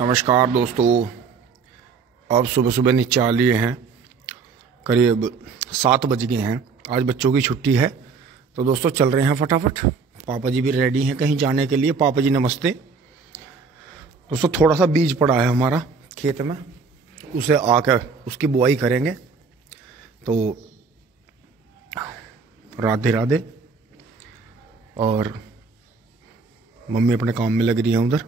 नमस्कार दोस्तों, अब सुबह सुबह नीचे आ लिए हैं। करीब 7 बज गए हैं। आज बच्चों की छुट्टी है तो दोस्तों चल रहे हैं फटाफट। पापा जी भी रेडी हैं कहीं जाने के लिए। पापा जी नमस्ते। दोस्तों थोड़ा सा बीज पड़ा है हमारा खेत में, उसे आकर उसकी बुआई करेंगे। तो राधे राधे। और मम्मी अपने काम में लग रही है उधर।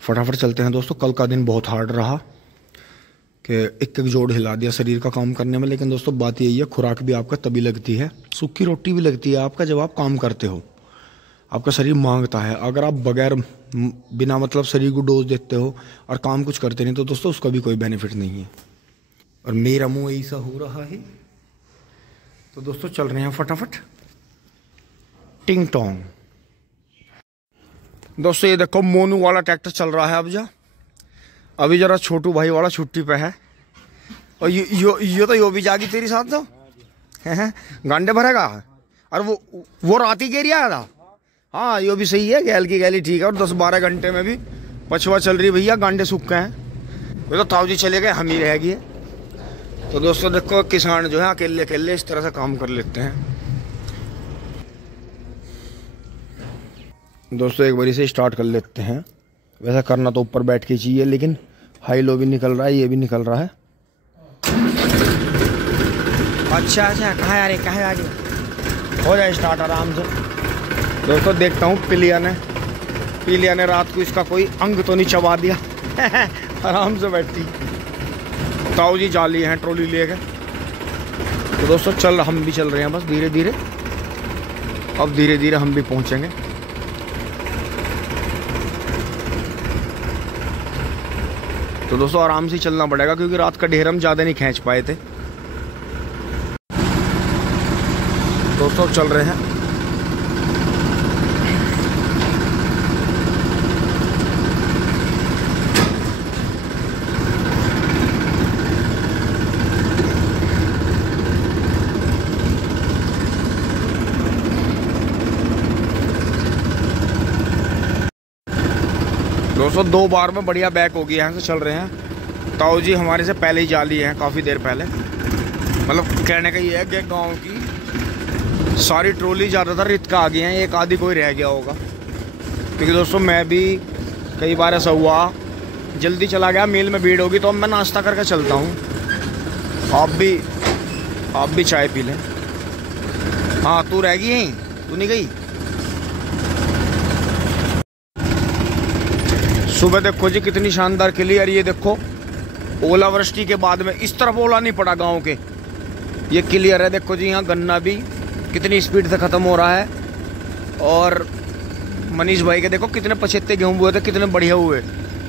फटाफट चलते हैं दोस्तों। कल का दिन बहुत हार्ड रहा कि एक जोड़ हिला दिया शरीर का काम करने में। लेकिन दोस्तों बात यही है, खुराक भी आपका तभी लगती है, सूखी रोटी भी लगती है आपका जब आप काम करते हो। आपका शरीर मांगता है। अगर आप बगैर बिना मतलब शरीर को डोज देते हो और काम कुछ करते नहीं तो दोस्तों उसका भी कोई बेनिफिट नहीं है। और मेरा मुंह ऐसा हो रहा है तो दोस्तों चल रहे हैं फटाफट। टिंग टोंग। दोस्तों ये देखो मोनू वाला ट्रैक्टर चल रहा है। अभी जरा छोटू भाई वाला छुट्टी पे है। और ये तो यो भी जागी तेरी साथ तो है गांडे भरेगा। और वो रात ही गेरी आया था। हाँ यो भी सही है, गैल की गैली ठीक है। और 10-12 घंटे में भी पछुआ चल रही भैया, गांडे सूख गए हैं। वे तो ताऊ जी चले गए, हम ही रह गए। तो दोस्तों देखो किसान जो है अकेले अकेले इस तरह से काम कर लेते हैं। दोस्तों एक बारी से स्टार्ट कर लेते हैं। वैसा करना तो ऊपर बैठ के चाहिए, लेकिन हाई लो भी निकल रहा है, ये भी निकल रहा है। अच्छा कहाँ आ रहे, कहाँ आ रही? हो जाए स्टार्ट आराम से। दोस्तों देखता हूँ पिलिया ने रात को इसका कोई अंग तो नहीं चबा दिया। आराम से बैठी। ताऊ जी जा लिए हैं ट्रॉली लेके। तो दोस्तों हम भी चल रहे हैं बस धीरे धीरे। अब धीरे धीरे हम भी पहुँचेंगे। तो दोस्तों आराम से चलना पड़ेगा क्योंकि रात का ढेर हम ज़्यादा नहीं खींच पाए थे। दोस्तों चल रहे हैं। दोस्तों 2 बार में बढ़िया बैक हो गया। यहाँ से चल रहे हैं। ताऊ जी हमारे से पहले ही जा लिए हैं, काफ़ी देर पहले। मतलब कहने का ये है कि गांव की सारी ट्रॉली ज़्यादातर रेत का आ गई हैं, एक आधी कोई रह गया होगा। क्योंकि दोस्तों मैं भी कई बार ऐसा हुआ, जल्दी चला गया, मील में भीड़ होगी तो अब मैं नाश्ता करके चलता हूँ। आप भी चाय पी लें। हाँ तू रह गई यहीं, तू नहीं गई? सुबह देखो जी कितनी शानदार क्लियर। ये देखो ओलावृष्टि के बाद में इस तरफ ओला नहीं पड़ा गांव के, ये क्लियर है। देखो जी यहाँ गन्ना भी कितनी स्पीड से ख़त्म हो रहा है। और मनीष भाई के देखो कितने पछेते गेहूँ हुए थे, कितने बढ़िया हुए।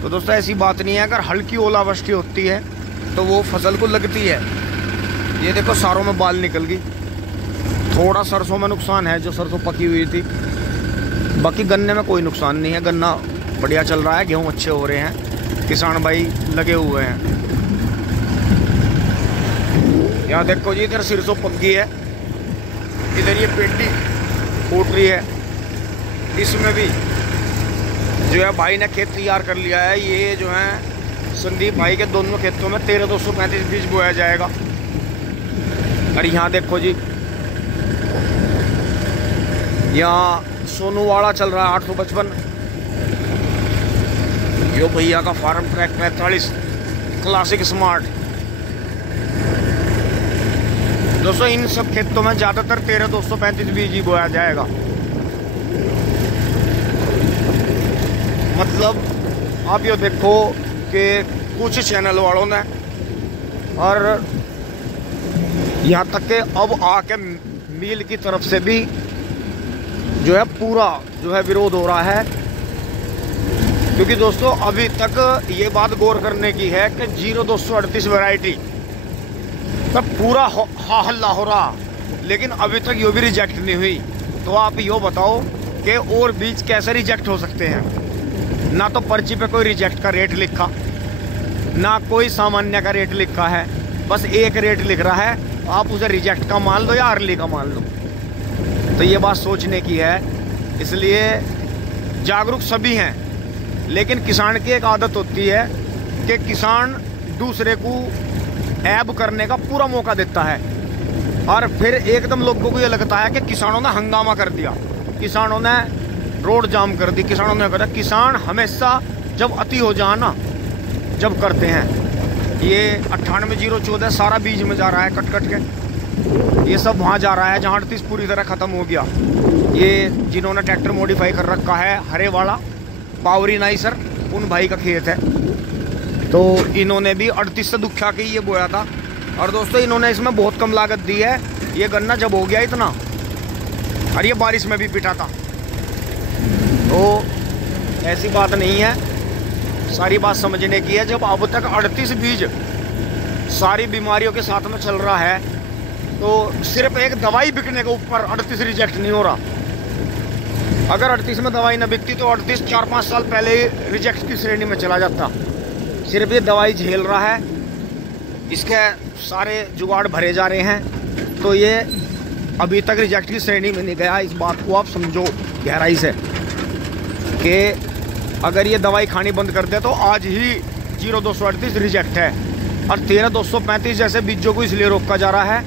तो दोस्तों ऐसी बात नहीं है, अगर हल्की ओलावृष्टि होती है तो वो फसल को लगती है। ये देखो सारों में बाल निकल गई। थोड़ा सरसों में नुकसान है, जो सरसों पकी हुई थी। बाकी गन्ने में कोई नुकसान नहीं है, गन्ना बढ़िया चल रहा है, गेहूँ अच्छे हो रहे हैं, किसान भाई लगे हुए हैं। यहाँ देखो जी इधर सरसों पक गई है, इधर ये पेंटी फूट रही है। इसमें भी जो है भाई ने खेत तैयार कर लिया है। ये जो है संदीप भाई के दोनों खेतों में 13,235 बीज बोया जाएगा। और यहाँ देखो जी यहाँ सोनू वाला चल रहा है 855। यो भैया का फार्म ट्रैक 45 क्लासिक स्मार्ट। दोस्तों इन सब खेतों में ज़्यादातर 13,235 बीज ही बोया जाएगा। मतलब आप ये देखो कि कुछ चैनल वालों ने और यहाँ तक के अब आके मील की तरफ से भी जो है पूरा जो है विरोध हो रहा है। क्योंकि दोस्तों अभी तक ये बात गौर करने की है कि 0238 वैरायटी तब पूरा हल्ला हो रहा, लेकिन अभी तक ये भी रिजेक्ट नहीं हुई। तो आप यो बताओ कि और बीज कैसे रिजेक्ट हो सकते हैं? ना तो पर्ची पे कोई रिजेक्ट का रेट लिखा, ना कोई सामान्य का रेट लिखा है, बस एक रेट लिख रहा है। आप उसे रिजेक्ट का मान लो या अर्ली का मान लो। तो ये बात सोचने की है। इसलिए जागरूक सभी हैं लेकिन किसान की एक आदत होती है कि किसान दूसरे को ऐब करने का पूरा मौका देता है, और फिर एकदम लोगों को ये लगता है कि किसानों ने हंगामा कर दिया, किसानों ने रोड जाम कर दी, किसानों ने करा। किसान हमेशा जब अति हो जाए ना, जब करते हैं, ये 98-014 सारा बीज में जा रहा है कट कट के, ये सब वहाँ जा रहा है जहाँ 38 पूरी तरह ख़त्म हो गया। ये जिन्होंने ट्रैक्टर मॉडिफाई कर रखा है हरे वाला पावरी नाइसर, उन भाई का खेत है, तो इन्होंने भी 38 से दुखा के ये बोया था। और दोस्तों इन्होंने इसमें बहुत कम लागत दी है। ये गन्ना जब हो गया इतना, और ये बारिश में भी पिटा था, तो ऐसी बात नहीं है, सारी बात समझने की है। जब अब तक 38 बीज सारी बीमारियों के साथ में चल रहा है, तो सिर्फ एक दवाई बिकने के ऊपर 38 रिजेक्ट नहीं हो रहा। अगर 38 में दवाई न बिकती तो 38 4-5 साल पहले ही रिजेक्ट की श्रेणी में चला जाता। सिर्फ ये दवाई झेल रहा है, इसके सारे जुगाड़ भरे जा रहे हैं, तो ये अभी तक रिजेक्ट की श्रेणी में नहीं गया। इस बात को आप समझो गहराई से कि अगर ये दवाई खानी बंद कर दे तो आज ही 0-238 रिजेक्ट है, और 13-235 जैसे बीजों को इसलिए रोका जा रहा है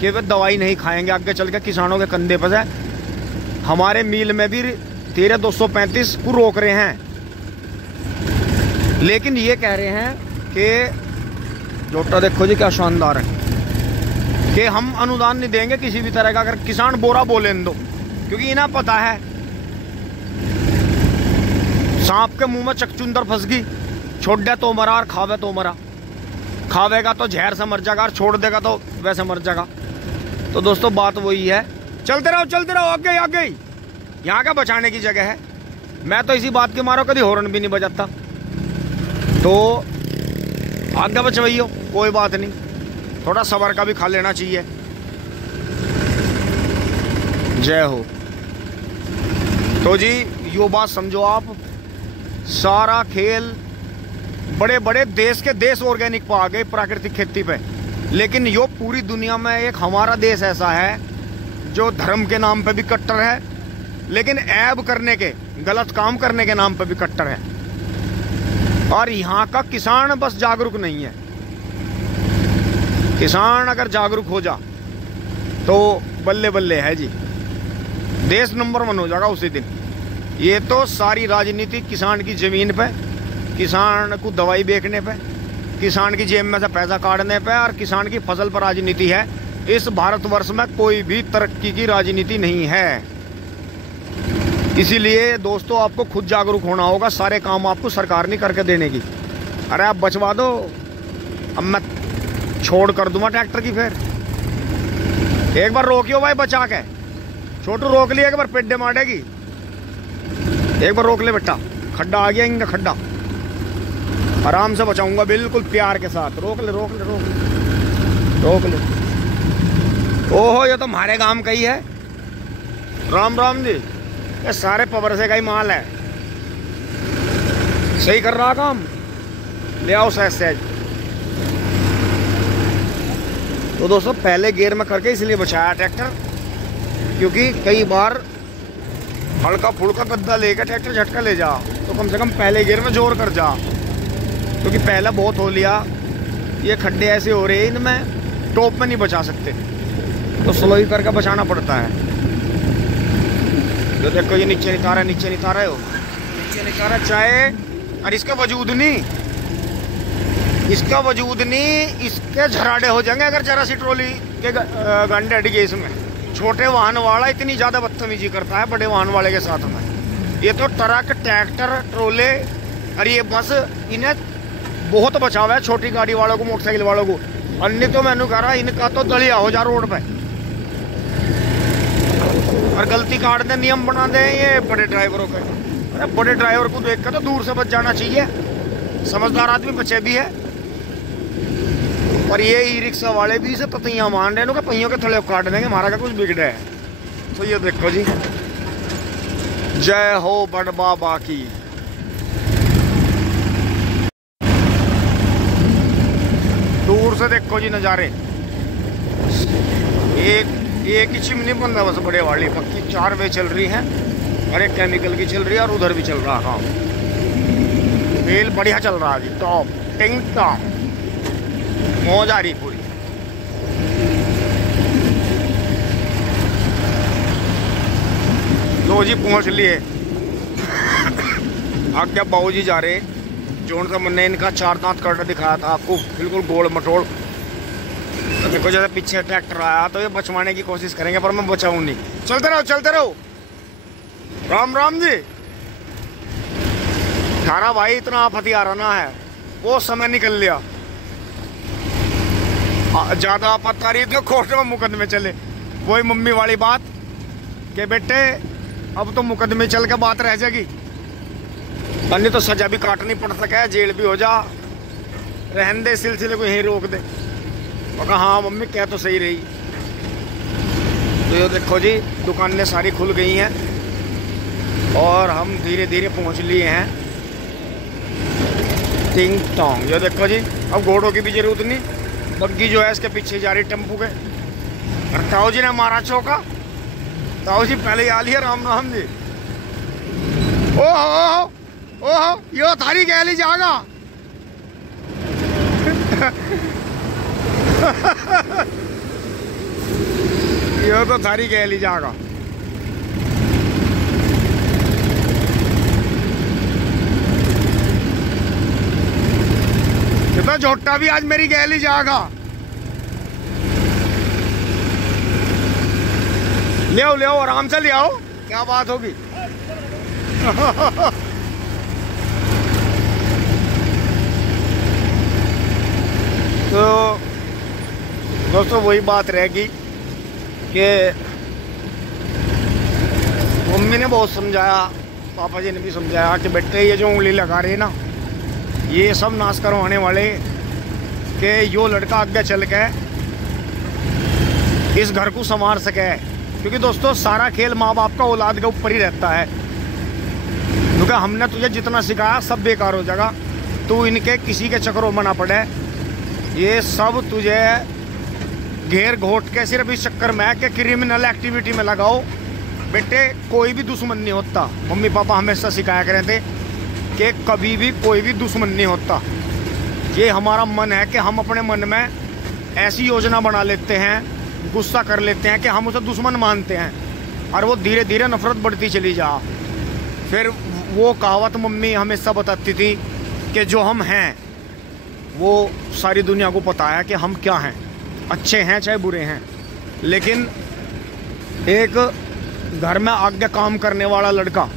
कि वे दवाई नहीं खाएंगे, आगे चल के किसानों के कंधे पर है। हमारे मिल में भी 13-235 को रोक रहे हैं, लेकिन ये कह रहे हैं कि जोटा देखो जी क्या शानदार है, कि हम अनुदान नहीं देंगे किसी भी तरह का, अगर किसान बोरा बोले दो, क्योंकि इन्हें पता है सांप के मुंह में चकचुंदर फंस गई, छोड़ दे तो मरा और खावे तो मरा, खावेगा तो जहर से मर जाएगा और छोड़ देगा तो वैसे मर जाएगा। तो दोस्तों बात वही है, चलते रहो आगे आगे, यहाँ का बचाने की जगह है। मैं तो इसी बात के मारो कभी हॉर्न भी नहीं बजाता, तो आगे बचवाइयो, कोई बात नहीं, थोड़ा सबर का भी खा लेना चाहिए। जय हो। तो जी यो बात समझो आप, सारा खेल बड़े बड़े देश के देश ऑर्गेनिक पर आ गए प्राकृतिक खेती पे, लेकिन यो पूरी दुनिया में एक हमारा देश ऐसा है जो धर्म के नाम पे भी कट्टर है, लेकिन ऐब करने के, गलत काम करने के नाम पे भी कट्टर है। और यहाँ का किसान बस जागरूक नहीं है। किसान अगर जागरूक हो जा तो बल्ले बल्ले है जी, देश नंबर 1 हो जाएगा उसी दिन। ये तो सारी राजनीति किसान की जमीन पे, किसान को दवाई बेचने पे, किसान की जेब में से पैसा काटने पे और किसान की फसल पर राजनीति है। इस भारतवर्ष में कोई भी तरक्की की राजनीति नहीं है। इसीलिए दोस्तों आपको खुद जागरूक होना होगा, सारे काम आपको सरकार नहीं करके देने की। अरे आप बचवा दो, अब मैं छोड़ कर दूंगा ट्रैक्टर की। फिर एक बार रोकियो भाई बचा के, छोटू रोक लिया, एक बार पेड्डे मारेगी, एक बार रोक ले बेटा, खड्डा आ गया इनका खड्डा, आराम से बचाऊंगा बिल्कुल प्यार के साथ। रोक ले रोक ले रोक ले रोक ले। ओहो ये तो हमारे गांव का ही है। राम राम जी, ये सारे पवर से का ही माल है, सही कर रहा काम, ले आओ सहज। तो दोस्तों पहले गियर में करके इसलिए बचाया ट्रैक्टर, क्योंकि कई बार हल्का फुल्का गद्दा लेकर ट्रैक्टर झटका ले जा तो कम से कम पहले गियर में जोर कर जा, क्योंकि पहला बहुत हो लिया, ये खड्डे ऐसे हो रहे हैं, इनमें टॉप में नहीं बचा सकते, तो स्लो ही करके बचाना पड़ता है। जो देखो ये नीचे नहीं तारा है, नीचे नहीं तारा हो, नीचे नहीं तारा चाहे, और इसका वजूद नहीं, इसका वजूद नहीं, इसके झराड़े हो जाएंगे अगर जरा सी ट्रॉली के गंडे अड़ गए इसमें। छोटे वाहन वाला इतनी ज़्यादा बदतमीजी करता है बड़े वाहन वाले के साथ में। ये तो ट्रक, ट्रैक्टर, ट्रोले और ये बस, इन्हें बहुत बचाव है छोटी गाड़ी वालों को, मोटरसाइकिल वालों को। अन्य तो मैंने कह रहा इनका तो दलिया हो जा रोड पे, और गलती काट दे, नियम बना दे ये बड़े ड्राइवरों के। अरे बड़े ड्राइवर को देख कर तो दूर से बच जाना चाहिए, समझदार आदमी बचे भी है। और ये ई रिक्शा वाले भी इसे पतियाँ मान रहे हैं, पहियों के थले काट देंगे, हमारा का कुछ बिगड़े है। तो ये देखो जी, जय हो बड़ बाबा की। दूर से देखो जी नज़ारे, एक ही चिमनी बंद है बस बड़े वाली, पक्की 4 वे चल रही है और एक केमिकल की चल रही है और उधर भी चल रहा काम। मेल बढ़िया चल रहा है जी, टॉप टिंग टॉप, मौज आ रही पूरी। लो जी पहुंच लिए। आगे बाबूजी जा रहे, जोन सा मैंने इनका 4 दांत करके दिखाया था आपको, बिल्कुल गोल मटोल। तो देखो जैसे पीछे ट्रैक्टर आया तो ये बचवाने की कोशिश करेंगे, पर मैं बचाऊं नहीं। चलते रहो चलते रहो। राम राम जी। थारा भाई इतना आप हथियाराना है, वो समय निकल लिया। ज्यादा आपत्ति आ रही तो कोर्ट में मुकदमे चले। वही मम्मी वाली बात कि बेटे अब तो मुकदमे चल के बात रह जाएगी, अन्य तो सजा भी काटनी पड़ सके, जेल भी हो जा, रहन दे सिलसिले को यहीं रोक दे। और कहा हाँ मम्मी क्या तो सही रही। तो ये देखो जी दुकानें सारी खुल गई हैं और हम धीरे धीरे पहुंच लिए हैं टिंग टोंग। ये देखो जी अब घोड़ों की भी जरूरत नहीं, बग्गी जो है इसके पीछे जा रही टेम्पू के। और ताऊ जी ने मारा चौका। ताऊ जी पहले आ लिया। राम राम जी। ओहो ओहो यो थारी गैली जागा। यो तो थारी गैली जागा। ये तो झोटा भी आज मेरी गैली जागा। ले आओ आराम से ले आओ, क्या बात होगी। तो दोस्तों वही बात रहेगी कि मम्मी ने बहुत समझाया, पापा जी ने भी समझाया कि बेटे ये जो उंगली लगा रहे ना, ये सब नाश करवाने वाले कि यो लड़का आगे चल के इस घर को संवार सके। क्योंकि दोस्तों सारा खेल माँ बाप का औलाद के ऊपर ही रहता है। क्योंकि हमने तुझे जितना सिखाया सब बेकार हो जाएगा, तू इनके किसी के चक्करों में ना पड़े। ये सब तुझे घेर घोट के सिर्फ इस चक्कर में कि क्रिमिनल एक्टिविटी में लगाओ। बेटे कोई भी दुश्मन नहीं होता। मम्मी पापा हमेशा सिखाया करते थे कि कभी भी कोई भी दुश्मन नहीं होता। ये हमारा मन है कि हम अपने मन में ऐसी योजना बना लेते हैं, गुस्सा कर लेते हैं कि हम उसे दुश्मन मानते हैं, और वो धीरे धीरे नफरत बढ़ती चली जा। फिर वो कहावत मम्मी हमेशा बताती थी कि जो हम हैं वो सारी दुनिया को पता है कि हम क्या हैं, अच्छे हैं चाहे बुरे हैं। लेकिन एक घर में आगे काम करने वाला लड़का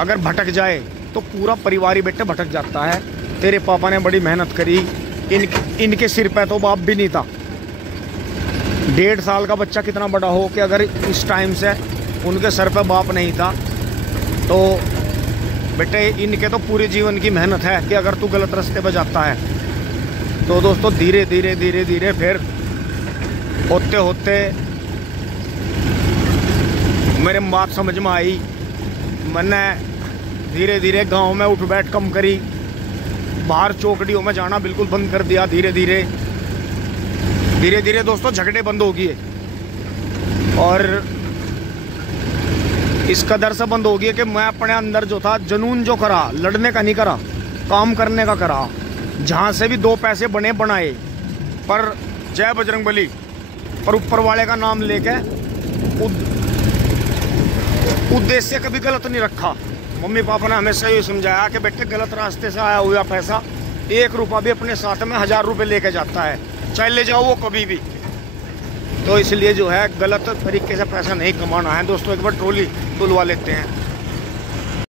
अगर भटक जाए तो पूरा परिवार ही बेटे भटक जाता है। तेरे पापा ने बड़ी मेहनत करी, इनके सिर पे तो बाप भी नहीं था। 1.5 साल का बच्चा कितना बड़ा हो कि अगर इस टाइम से उनके सर पे बाप नहीं था, तो बेटे इनके तो पूरे जीवन की मेहनत है कि अगर तू गलत रास्ते पर जाता है। तो दोस्तों धीरे धीरे फिर होते होते मेरे बात समझ में आई। मैंने धीरे धीरे गांव में उठ बैठ कम करी, बाहर चौकड़ियों में जाना बिल्कुल बंद कर दिया। धीरे धीरे दोस्तों झगड़े बंद हो गए, और इस कदर से बंद हो गए कि मैं अपने अंदर जो था जुनून जो करा, लड़ने का नहीं करा, काम करने का करा। जहाँ से भी 2 पैसे बने बनाए, पर जय बजरंगबली, पर ऊपर वाले का नाम लेके उद्देश्य कभी गलत नहीं रखा। मम्मी पापा ने हमेशा ये समझाया कि बेटे गलत रास्ते से आया हुआ पैसा 1 रुपया भी अपने साथ में 1000 रुपये लेके जाता है, चाहे ले जाओ वो कभी भी। तो इसलिए जो है गलत तरीके से पैसा नहीं कमाना है दोस्तों। एक बार ट्रॉली तुलवा लेते हैं।